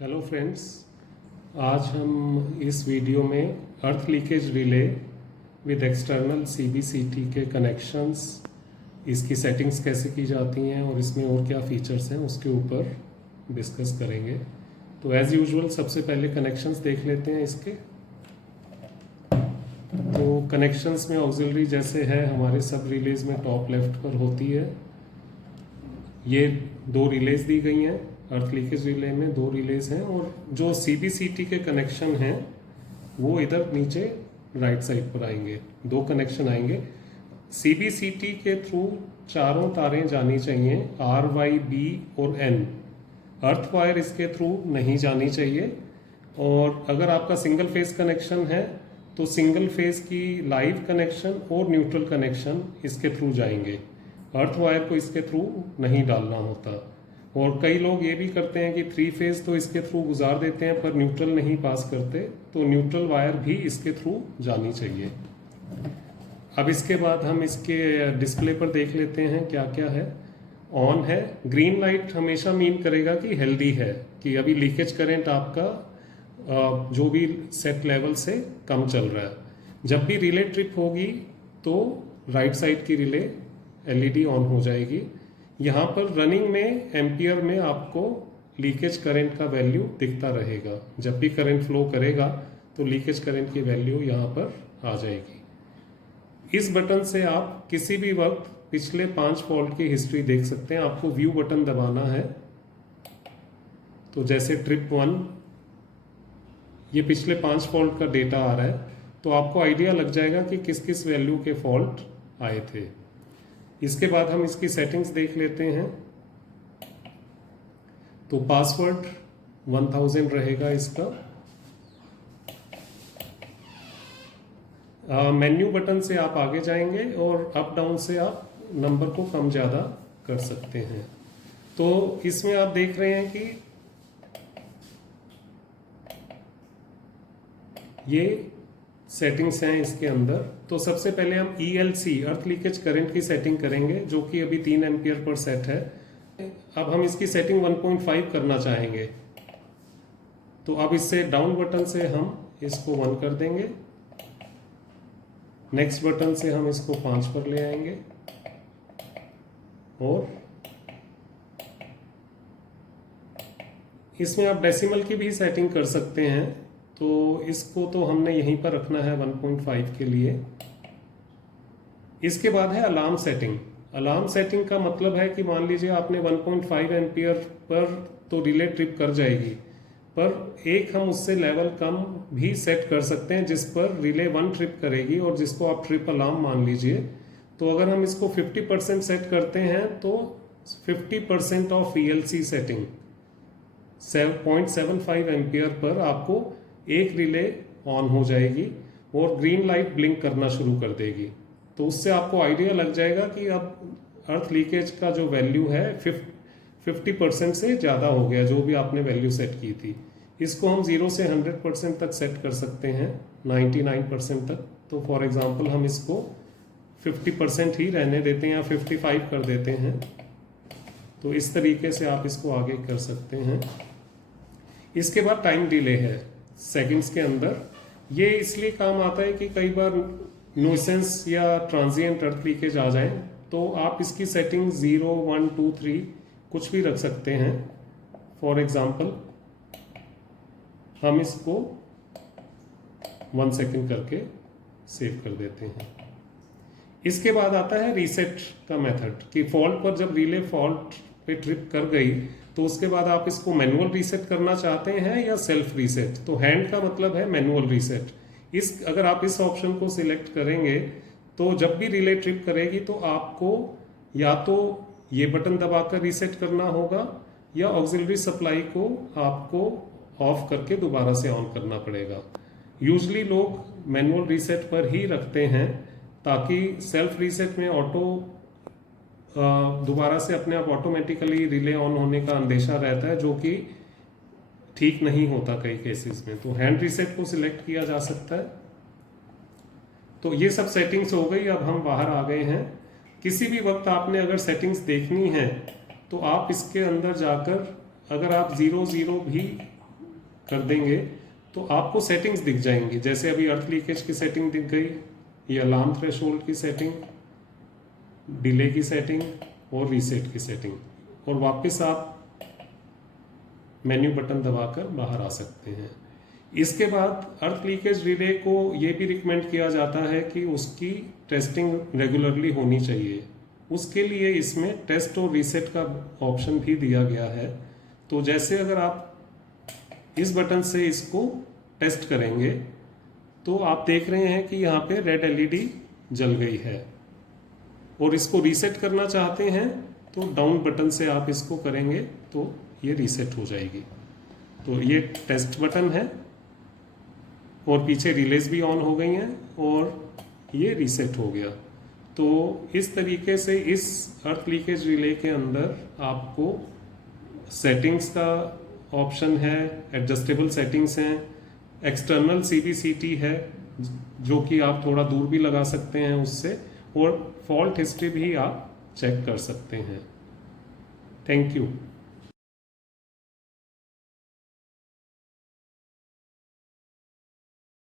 Hello friends, आज हम इस वीडियो में अर्थ leakage relay with external CBCT के कनेक्शंस, इसकी सेटिंग्स कैसे की जाती हैं और इसमें और क्या फीचर्स हैं उसके ऊपर डिस्कस करेंगे। तो एज़ यूजुअल सबसे पहले कनेक्शंस देख लेते हैं इसके। तो कनेक्शंस में ऑक्सिलरी जैसे है हमारे सब रिलेज में टॉप लेफ्ट पर होती है। ये दो रिलेज दी गई हैं, अर्थ लीकेज रिले में दो रिलेज हैं और जो सीबीसीटी के कनेक्शन हैं वो इधर नीचे राइट साइड पर आएंगे। दो कनेक्शन आएंगे। सीबीसीटी के थ्रू चारों तारें जानी चाहिए, आर वाई बी और एन। अर्थ वायर इसके थ्रू नहीं जानी चाहिए। और अगर आपका सिंगल फेज कनेक्शन है तो सिंगल फेज की लाइव कनेक्शन और न्यूट्रल कनेक्शन इसके थ्रू जाएंगे। अर्थ वायर को इसके थ्रू नहीं डालना होता। और कई लोग ये भी करते हैं कि थ्री फेज तो इसके थ्रू गुजार देते हैं पर न्यूट्रल नहीं पास करते, तो न्यूट्रल वायर भी इसके थ्रू जानी चाहिए। अब इसके बाद हम इसके डिस्प्ले पर देख लेते हैं क्या क्या है। ऑन है, ग्रीन लाइट हमेशा मीन करेगा कि हेल्दी है, कि अभी लीकेज करंट आपका जो भी सेट लेवल से कम चल रहा है। जब भी रिले ट्रिप होगी तो राइट साइड की रिले एलईडी ऑन हो जाएगी। यहाँ पर रनिंग में एम्पियर में आपको लीकेज करंट का वैल्यू दिखता रहेगा। जब भी करंट फ्लो करेगा तो लीकेज करंट की वैल्यू यहाँ पर आ जाएगी। इस बटन से आप किसी भी वक्त पिछले 5 फॉल्ट की हिस्ट्री देख सकते हैं। आपको व्यू बटन दबाना है तो जैसे ट्रिप 1, ये पिछले 5 फॉल्ट का डेटा आ रहा है, तो आपको आइडिया लग जाएगा कि किस किस वैल्यू के फॉल्ट आए थे। इसके बाद हम इसकी सेटिंग्स देख लेते हैं। तो पासवर्ड 1000 रहेगा इसका। मेन्यू बटन से आप आगे जाएंगे और अप डाउन से आप नंबर को कम ज़्यादा कर सकते हैं। तो इसमें आप देख रहे हैं कि ये सेटिंग्स हैं इसके अंदर। तो सबसे पहले हम ELC अर्थ लीकेज करंट की सेटिंग करेंगे, जो कि अभी 3 एम्पियर पर सेट है। अब हम इसकी सेटिंग 1.5 करना चाहेंगे, तो अब इससे डाउन बटन से हम इसको 1 कर देंगे। नेक्स्ट बटन से हम इसको 5 पर ले आएंगे और इसमें आप डेसिमल की भी सेटिंग कर सकते हैं। तो इसको तो हमने यहीं पर रखना है 1.5 के लिए। इसके बाद है अलार्म सेटिंग। अलार्म सेटिंग का मतलब है कि मान लीजिए आपने 1.5 एम्पियर पर तो रिले ट्रिप कर जाएगी, पर एक हम उससे लेवल कम भी सेट कर सकते हैं जिस पर रिले 1 ट्रिप करेगी और जिसको आप ट्रिप अलार्म मान लीजिए। तो अगर हम इसको 50% सेट करते हैं तो 50% of ELC setting 0.75 ampere per आपको एक रिले ऑन हो जाएगी और ग्रीन लाइट ब्लिंक करना शुरू कर देगी। तो उससे आपको आइडिया लग जाएगा कि अब अर्थ लीकेज का जो वैल्यू है 50% से ज़्यादा हो गया, जो भी आपने वैल्यू सेट की थी। इसको हम 0 से 100% तक सेट कर सकते हैं, 99% तक। तो फॉर एग्जांपल हम इसको 50% ही रहने देते हैं या 55 कर देते हैं। तो इस तरीके से आप इसको आगे कर सकते हैं। इसके बाद टाइम डिले है सेकंड्स के अंदर। ये इसलिए काम आता है कि कई बार न्यूसेंस या ट्रांजिएंट अर्थ लीकेज आ जाए, तो आप इसकी सेटिंग 0, 1, 2, 3 कुछ भी रख सकते हैं। फॉर एग्जांपल हम इसको 1 सेकेंड करके सेव कर देते हैं। इसके बाद आता है रीसेट का मेथड, कि फॉल्ट पर जब रिले फॉल्ट पे ट्रिप कर गई तो उसके बाद आप इसको मैनुअल रीसेट करना चाहते हैं या सेल्फ रीसेट। तो हैंड का मतलब है मैनुअल रीसेट। अगर आप इस ऑप्शन को सिलेक्ट करेंगे तो जब भी रिले ट्रिप करेगी तो आपको या तो ये बटन दबाकर रीसेट करना होगा या ऑक्सिलरी सप्लाई को आपको ऑफ करके दोबारा से ऑन करना पड़ेगा। यूजली लोग मैनुअल रीसेट पर ही रखते हैं ताकि सेल्फ रीसेट में ऑटो दोबारा से अपने आप ऑटोमेटिकली रिले ऑन होने का अंदेशा रहता है, जो कि ठीक नहीं होता कई केसेस में। तो हैंड रीसेट को सिलेक्ट किया जा सकता है। तो ये सब सेटिंग्स हो गई। अब हम बाहर आ गए हैं। किसी भी वक्त आपने अगर सेटिंग्स देखनी है तो आप इसके अंदर जाकर अगर आप 00 भी कर देंगे तो आपको सेटिंग्स दिख जाएंगी। जैसे अभी अर्थ लीकेज की सेटिंग दिख गई, ये अलार्म थ्रेशोल्ड की सेटिंग, डिले की सेटिंग और रीसेट की सेटिंग, और वापस आप मेन्यू बटन दबाकर बाहर आ सकते हैं। इसके बाद अर्थ लीकेज रिले को ये भी रिकमेंड किया जाता है कि उसकी टेस्टिंग रेगुलरली होनी चाहिए। उसके लिए इसमें टेस्ट और रीसेट का ऑप्शन भी दिया गया है। तो जैसे अगर आप इस बटन से इसको टेस्ट करेंगे तो आप देख रहे हैं कि यहाँ पे रेड एलईडी जल गई है, और इसको रीसेट करना चाहते हैं तो डाउन बटन से आप इसको करेंगे तो ये रीसेट हो जाएगी। तो ये टेस्ट बटन है और पीछे रिलेज भी ऑन हो गई हैं और ये रीसेट हो गया। तो इस तरीके से इस अर्थ लीकेज रिले के अंदर आपको सेटिंग्स का ऑप्शन है, एडजस्टेबल सेटिंग्स हैं, एक्सटर्नल CVCT है जो कि आप थोड़ा दूर भी लगा सकते हैं उससे, और फॉल्ट हिस्ट्री भी आप चेक कर सकते हैं। Thank you.